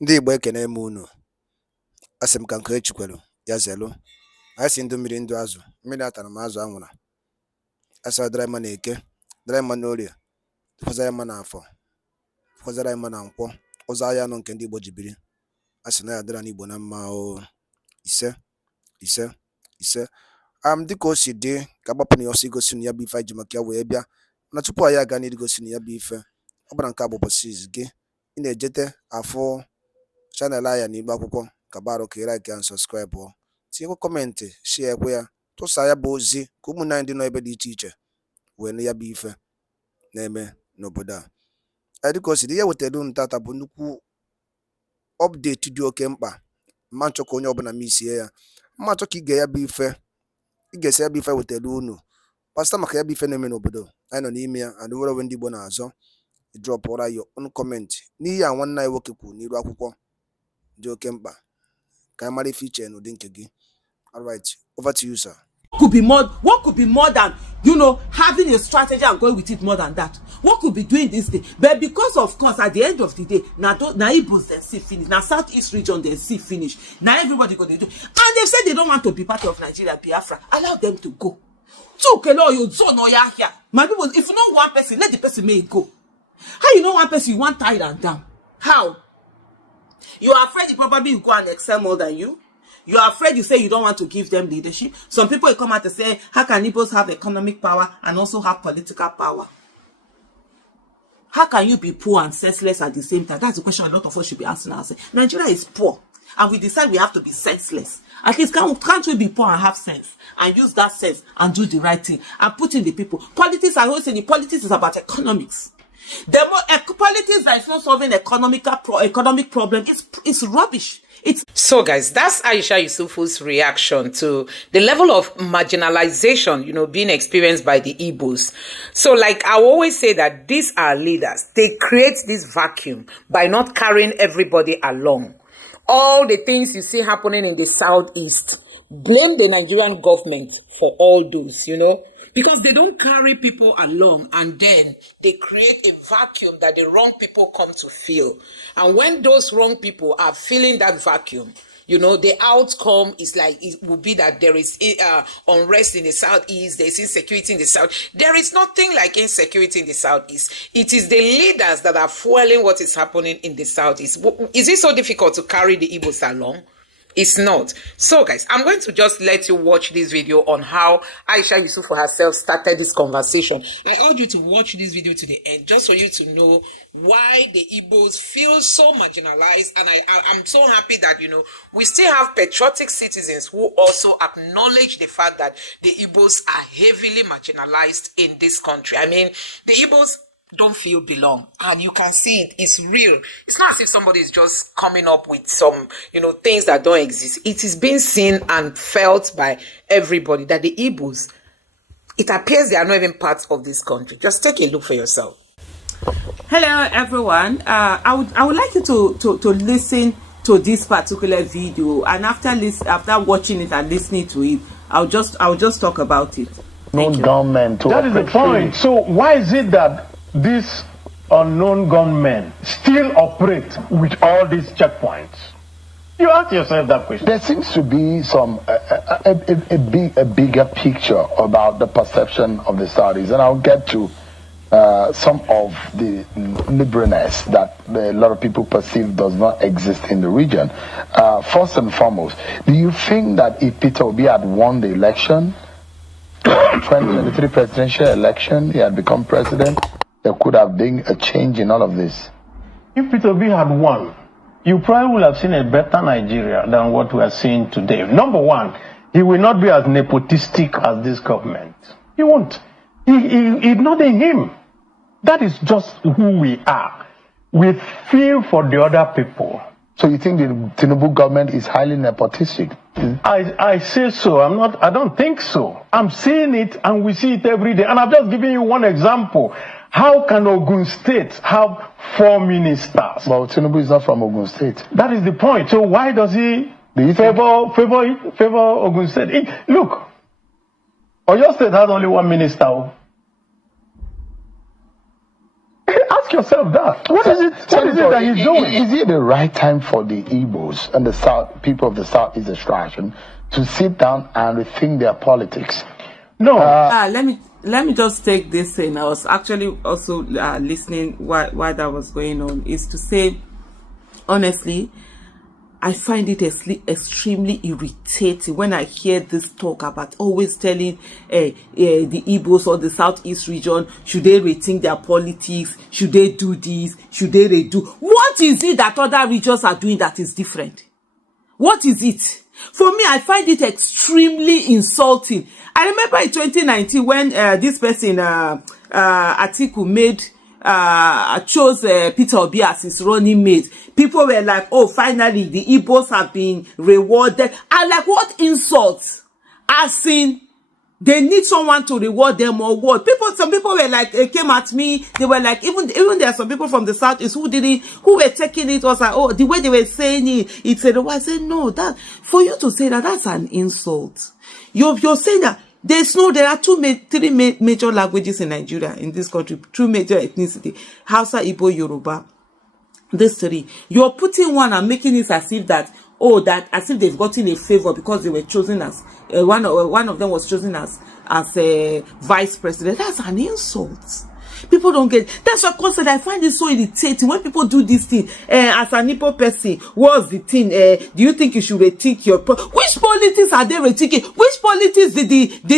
Ndị Igbo ekene m unu. Asị m ka nke echikwelu ya zelu. Anyị si ndụ mmiri ndụ azụ. Mmiri atara m azụ anwụra. Asị ọ dịrị mma na eke, dịrị mma n'orie, fọzara mma n'afọ, fọzara mma na nkwọ, ụzọ ahịa anọ nke ndị Igbo ji biri. Asị na ya dịra n'Igbo na mma o. Ise, ise, ise. Dịka o si dị ka agbapụ na ya ọsọ igosi na ya bụ ife anyị ji maka ya wee bịa. Na tupu anyị aga n'igosi na ya bụ ife, ọ bụla nke a bụ ụbọchị izu gị. Ị na-ejete afọ channel aya n'Igbo akwụkwọ ka baro ka like and subscribe o. Tinyekwa kọmentị, share ekwe ya, tụsa ya bụ ozi ka ụmụnne anyị dị n'ebe dị iche iche wee na ya bụ ife na-eme n'obodo a. Dịka o si dị, ihe wetara unu tata bụ nnukwu update dị oke mkpa. Mma nchọ ka onye ọbụla misie ya. Mma nchọ ka ị ga ya bụ ife, ị ga-esi ya bụ ife wetara unu pasta maka ya bụ ife na-eme n'obodo anyị nọ n'ime ya. And were ndị Igbo na-azọ drọpụra your own comment n'ihe a nwanne anyị nwoke kwuru n'iru akwụkwọ dị oke mkpa ka anyị mara ife iche n'ụdị nke gị. All right, over to you, sir. What could be more than, having a strategy and going with it more than that? What could be doing this thing? But because of course, at the end of the day, now Igbos they see finish, now Southeast region they see finish. Now everybody gonna do, and they said they don't want to be part of Nigeria, Biafra. Allow them to go. So you zone or here. My people, if you know one person, let the person may go. How you know one person you want tied and down? How? You are afraid you probably will go and excel more than you. You are afraid you say you don't want to give them leadership. Some people will come out and say, how can Igbos have economic power and also have political power? How can you be poor and senseless at the same time? That's the question a lot of us should be asking ourselves. Nigeria is poor, and we decide we have to be senseless. At least can't we be poor and have sense and use that sense and do the right thing and put in the people? Politics, I always say the politics is about economics. The more politics that is not solving economic problem is rubbish. So guys, that's Aisha Yusufu's reaction to the level of marginalization, being experienced by the Igbos. So like I always say that these are leaders. They create this vacuum by not carrying everybody along. All the things you see happening in the Southeast, blame the Nigerian government for all those, because they don't carry people along, and then they create a vacuum that the wrong people come to fill. And when those wrong people are filling that vacuum, the outcome is like, it will be that there is unrest in the Southeast, there is insecurity in the South. There is nothing like insecurity in the Southeast. It is the leaders that are fueling what is happening in the Southeast. Is it so difficult to carry the Igbos along? It's not. So guys, I'm going to just let you watch this video on how Aisha Yusufu herself started this conversation. I urge you to watch this video to the end just for you to know why the Igbos feel so marginalized. And I'm so happy that, we still have patriotic citizens who also acknowledge the fact that the Igbos are heavily marginalized in this country. I mean, the Igbos don't feel belong, and you can see it's real. It's not as if somebody is just coming up with some things that don't exist. It is being seen and felt by everybody that the Igbos, it appears they are not even part of this country. Just take a look for yourself. Hello everyone. I would like you to listen to this particular video, and after watching it and listening to it, I'll just talk about it. No gunmen to that is the point. So why is it that these unknown gunmen still operate with all these checkpoints? You ask yourself that question. There seems to be some a bigger picture about the perception of the Saudis, and I'll get to some of the liberalness that a lot of people perceive does not exist in the region. First and foremost, do you think that if Peter Obi had won the election, 2023 presidential election, he had become president, there could have been a change in all of this? If Peter Obi had won, you probably would have seen a better Nigeria than what we are seeing today. Number one, he will not be as nepotistic as this government. He won't. It's not in him. That is just who we are. We feel for the other people. So you think the TINUBU government is highly nepotistic? I say so. I don't think so. I'm seeing it, and we see it every day. And I've just given you one example. How can Ogun State have 4 ministers? Well, TINUBU is not from Ogun State. That is the point. So why does he favor Ogun State? Look, Oyo State has only 1 minister. Ask Ask yourself that. What is it that he's doing? Is it the right time for the Igbos and the South people of the Southeast extraction to sit down and rethink their politics? No. Let me just take this in. I was actually also listening while that was going on. Is to say, honestly, I find it extremely irritating when I hear this talk about always telling the Igbos or the Southeast region, should they rethink their politics? Should they do this? Should they redo? What is it that other regions are doing that is different? What is it? For me, I find it extremely insulting. I remember in 2019 when this person, Atiku, chose Peter Obi as his running mate. People were like, oh, finally, the Igbos have been rewarded. And like, what insults? As in, they need someone to reward them or what? Some people were like, came at me. They were like, even there are some people from the Southeast who were taking it, was like, oh, the way they were saying it said, oh, I said, no, that, for you to say that, that's an insult. You're saying that there are three major languages in Nigeria, in this country, two major ethnicity, Hausa, Igbo, Yoruba. These three. You're putting one and making it as if that, as if they've gotten a favor because they were chosen as, one of them was chosen as a vice president. That's an insult. People don't get. That's what concept. I find it so irritating when people do this thing. As an Igbo person, what's the thing? Do you think you should rethink your which politics are they rethinking? Which politics did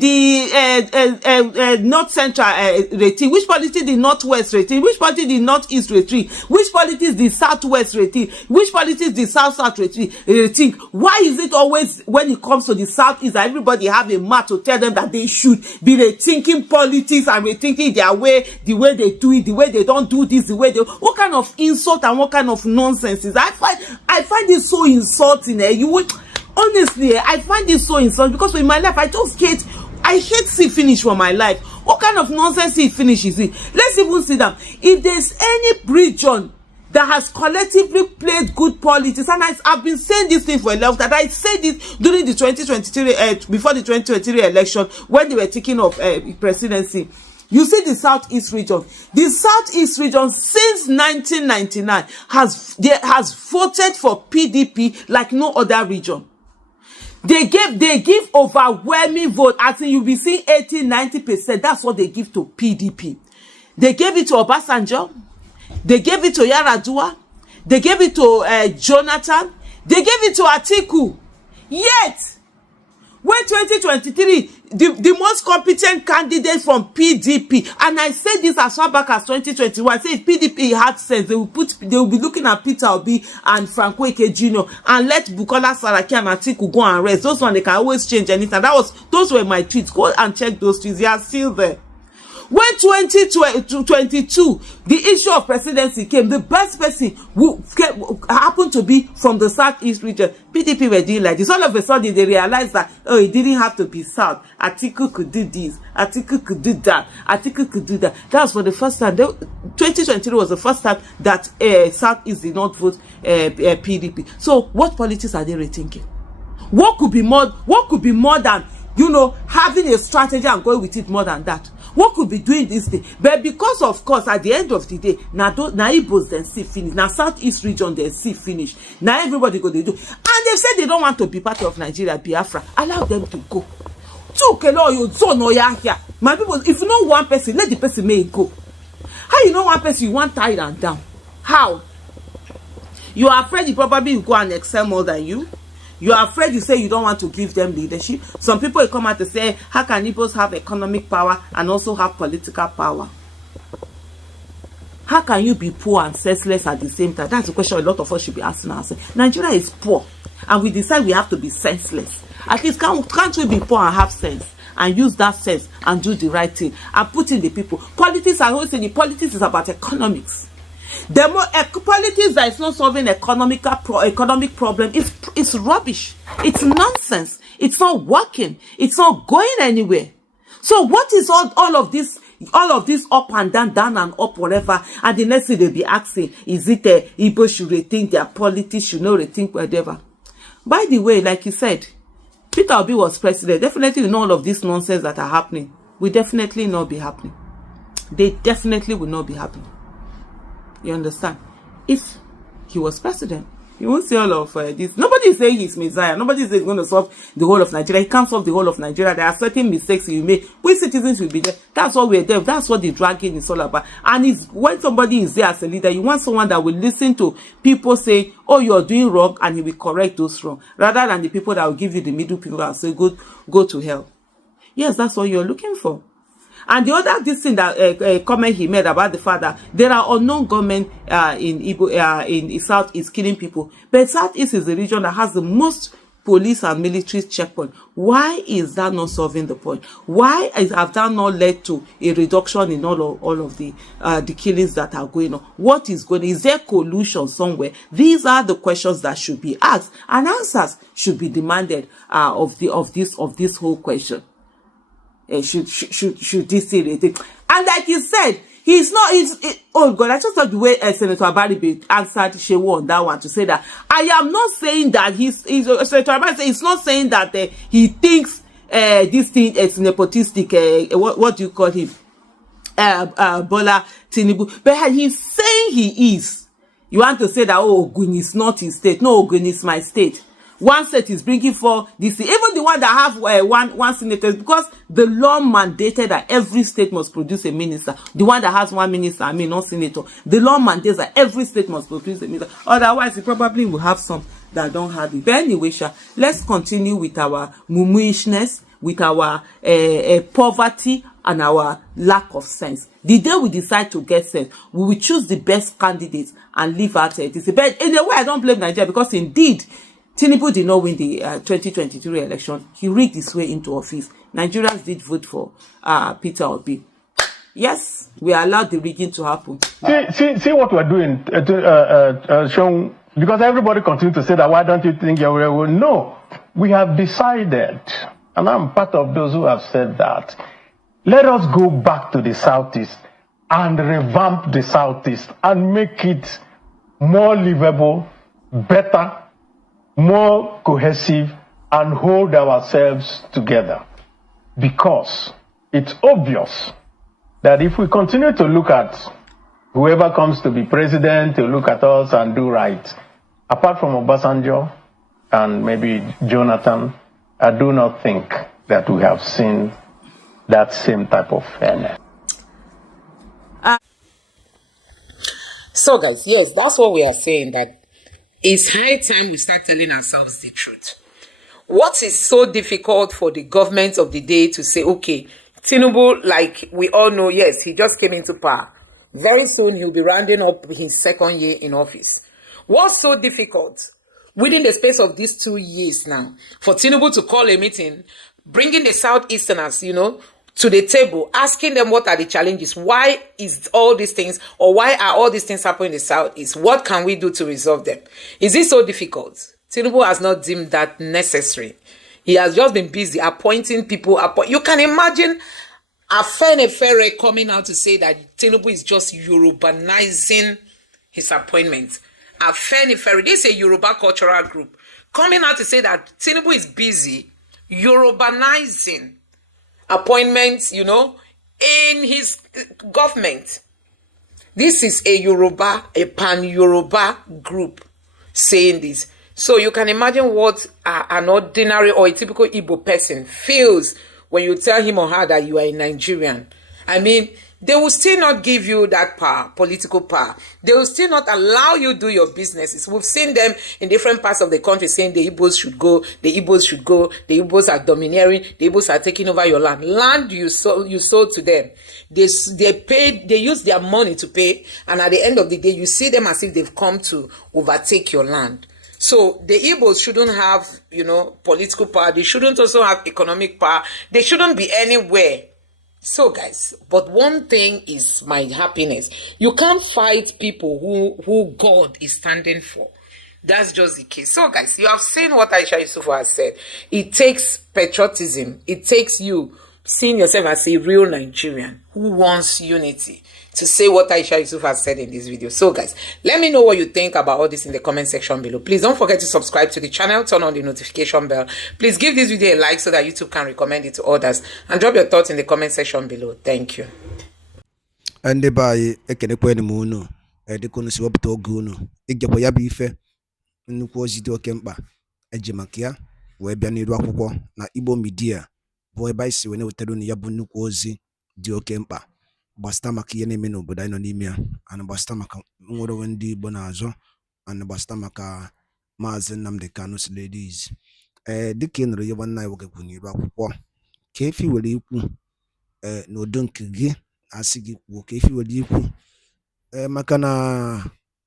the North Central rethink? Which politics did Northwest rethink? Which politics did Northeast rethink? Which politics did Southwest rethink? Which politics did South rethink? Why is it always when it comes to the Southeast that everybody have a map to tell them that they should be rethinking politics and rethinking their way? The way they do it, the way they don't do this, the way they, what kind of insult and what kind of nonsense is that? I find it so insulting. Honestly, I find it so insulting because in my life I hate see finish for my life. What kind of nonsense see finish is it? Let's even see that if there's any region that has collectively played good politics, and I've been saying this thing for a long time. I said this during the 2023 before the 2023 election when they were taking of presidency. You see the Southeast region. The Southeast region since 1999 has voted for PDP like no other region. They give overwhelming vote. I think you'll be seeing 80-90%. That's what they give to PDP. They gave it to Obasanjo. They gave it to Yaradua. They gave it to Jonathan. They gave it to Atiku. Yet, when 2023, the most competent candidate from PDP, and I said this as far back as 2021, I said if PDP had sense, they will be looking at Peter Obi and Franco Ike Jr. and let Bukola Saraki and Atiku go and rest. Those ones, they can always change anything. Those were my tweets. Go and check those tweets. They are still there. When 2022, the issue of presidency came, the best person who happened to be from the Southeast region. PDP were doing like this. All of a sudden, they realized that, oh, it didn't have to be South. Atiku could do this. Atiku could do that. Atiku could do that. That was for the first time. 2023 was the first time that Southeast did not vote PDP. So, what politics are they rethinking? What could be more than, having a strategy and going with it more than that? What could be doing this thing? But because of course, at the end of the day, now Igbos then see finish. Now Southeast region then see finish. Now everybody go they do. And they said they don't want to be part of Nigeria, Biafra. Allow them to go. My people, if you know one person, let the person may go. How you know one person you want tied and down? How? You are afraid you probably will go and excel more than you. You are afraid, you say you don't want to give them leadership. Some people will come out to say, how can Igbos have economic power and also have political power? How can you be poor and senseless at the same time? That's the question a lot of us should be asking ourselves. Nigeria is poor, and we decide we have to be senseless. At least, can't we be poor and have sense? And use that sense and do the right thing and put in the people. Politics, I always say, the politics is about economics. The more politics that is not solving economic problem is rubbish. It's nonsense. It's not working. It's not going anywhere. So what is all of this up and down and up, whatever? And the next thing they'll be asking, is it Igbo should rethink their politics, should not rethink whatever? By the way, like you said, Peter Obi was president. Definitely all of this nonsense that are happening will definitely not be happening. They definitely will not be happening. You understand? If he was president, you won't see all of this. Nobody is saying he's Messiah. Nobody is saying he's going to solve the whole of Nigeria. He can't solve the whole of Nigeria. There are certain mistakes you make. We citizens will be there. That's what we're there. That's what the dragging is all about. And it's when somebody is there as a leader, you want someone that will listen to people saying, oh, you're doing wrong, and he will correct those wrong, rather than the people that will give you the middle people and say, go to hell. Yes, that's what you're looking for. And the other this thing that comment he made about the fact that there are unknown gunmen in Igbo in South is killing people, but Southeast is the region that has the most police and military checkpoint. Why is that not solving the point? Why have that not led to a reduction in all of the killings that are going on? What is going on? Is there collusion somewhere? These are the questions that should be asked, and answers should be demanded of this whole question. Should this say anything? And like you said, oh God, I just thought the way Senator Abaribe answered Shewo on that one to say that I am not saying that Senator Abaribe is not saying that he thinks this thing is nepotistic. What do you call him? Bola TINUBU, but he's saying he is. You want to say that Ogun is not his state? No, Ogun is my state. One state is bringing for this, even the one that have one senator, because the law mandated that every state must produce a minister. The one that has one minister, I mean not senator, the law mandates that every state must produce a minister. Otherwise, it probably will have some that don't have it. But anyway, let's continue with our mumuishness, with our poverty and our lack of sense. The day we decide to get sense, we will choose the best candidates and leave out this. But in a way, I don't blame Nigeria, because indeed, TINUBU did not win the 2023 election. He rigged his way into office. Nigerians did vote for Peter Obi. Yes, we allowed the rigging to happen. See what we're doing, Sean, because everybody continues to say that, why don't you think you're no, we have decided, and I'm part of those who have said that, let us go back to the Southeast and revamp the Southeast and make it more livable, better, more cohesive, and hold ourselves together. Because it's obvious that if we continue to look at whoever comes to be president, to look at us and do right, apart from Obasanjo and maybe Jonathan, I do not think that we have seen that same type of fairness. So guys, yes, that's what we are saying, that it's high time we start telling ourselves the truth. What is so difficult for the government of the day to say, okay, TINUBU, like we all know, yes, he just came into power. Very soon he'll be rounding up his second year in office. What's so difficult within the space of these 2 years now for TINUBU to call a meeting, bringing the Southeasterners, to the table, asking them what are the challenges, why is all these things, or why are all these things happening in the Southeast, what can we do to resolve them? Is it so difficult? TINUBU has not deemed that necessary. He has just been busy appointing people. You can imagine Afenefere coming out to say that TINUBU is just Yorubanizing his appointment. Afenefere, this is a Yoruba cultural group, coming out to say that TINUBU is busy Yorubanizing appointments, in his government. This is a pan-Yoruba group saying this. So you can imagine what an ordinary or a typical Igbo person feels when you tell him or her that you are a Nigerian. I mean, they will still not give you that power, political power. They will still not allow you to do your businesses. We've seen them in different parts of the country saying the Igbos should go, the Igbos should go, the Igbos are domineering, the Igbos are taking over your land. Land you sold to them. They use their money to pay, and at the end of the day, you see them as if they've come to overtake your land. So the Igbos shouldn't have, political power. They shouldn't also have economic power. They shouldn't be anywhere. So guys, but one thing is my happiness. You can't fight people who God is standing for. That's just the case. So guys, you have seen what Aisha Yusufu has said. It takes patriotism. It takes you seeing yourself as a real Nigerian who wants unity to say what Aisha Yusufu has said in this video. So guys, let me know what you think about all this in the comment section below. Please don't forget to subscribe to the channel, turn on the notification bell. Please give this video a like so that YouTube can recommend it to others, and drop your thoughts in the comment section below. Thank you. And by dịka unu si wepụta oge unu ịgekwa ya bụ ife nnukwu ozi dị oke mkpa eji maka ya wee bịa n'iru akwụkwọ na Igbo midia bụ ebe anyị si wee na-wetara unu ya bụ nnukwu ozi dị oke mkpa gbasịta maka ihe na-eme n'obodo anyị nọ n'ime ya, ana gbasịta maka nnwere onwe ndị Igbo na-azọ, ana gbasịta maka Maazị Nnamdi Kanu ladies. Dịka ị nụrụ ihe nwanne anyị nwoke kwuru n'iru akwụkwọ, ka efi were ikwu n'udo nke gị asị gị kwuo ka efi were ikwu maka na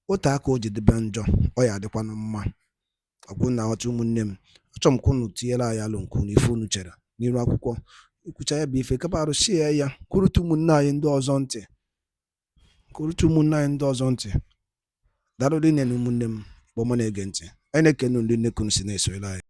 otu aka o ji dịbe njọ ọ ya adịkwanụ mma. Ọkwụ na aghọta ụmụnne m, achọrọ m ka unu tinyere anyị alụ nke unu ife unu chere n'iru akwụkwọ, ikwucha ya bụ ife kapa arụsie ya kwurute ụmụnne anyị ndị ọzọ ntị, kwurute ụmụnne anyị ndị ọzọ ntị. Daalụ rinne na ụmụnne m Igbo ọma na-ege ntị, anyị na-ekene ndị nnekunu si na-esonyere anyị.